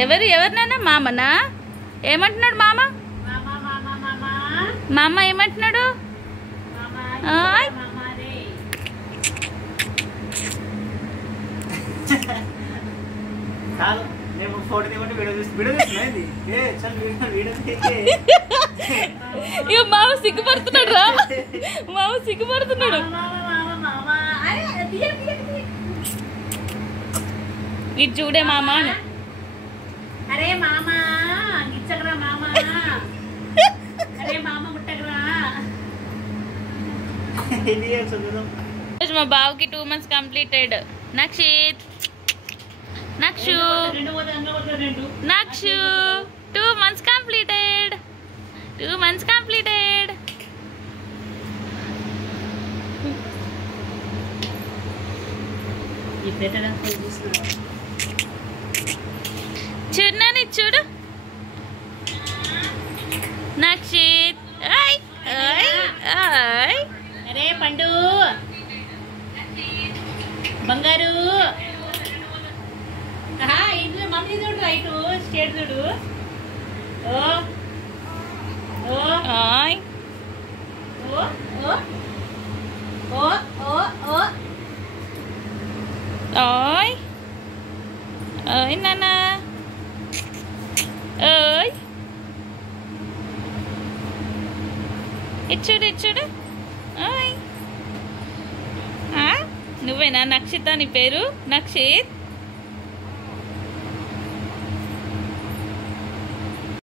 ఎవరినైనా మామనా ఏమంటున్నాడు మామ మామ ఏమంటున్నాడు మామ సిగ్గుపడుతున్నాడు రా మామ సిగ్గుపడుతున్నాడు ఇది చూడే మామ అరే మామ గిచ్చకరా మామ అరే మామ ముట్టకరా మా బావకి 2 months completed Nakshith Nakshu 2 months completed 2 months completed చూడని చూడు నక్షిత్ అరే పండు బంగారు ఇంట్లో మమ్మీ చూడు రైట్ స్టేట్ చూడు ఓ ఓ ఓ ఓ ఓ ఓ ఓయ్ ఓయ్ నానా ఓయ్ ఇచ్చుడు ఇచ్చుడు ఓయ్ నువ్వేనా నక్షిత నీ పేరు నక్షిత్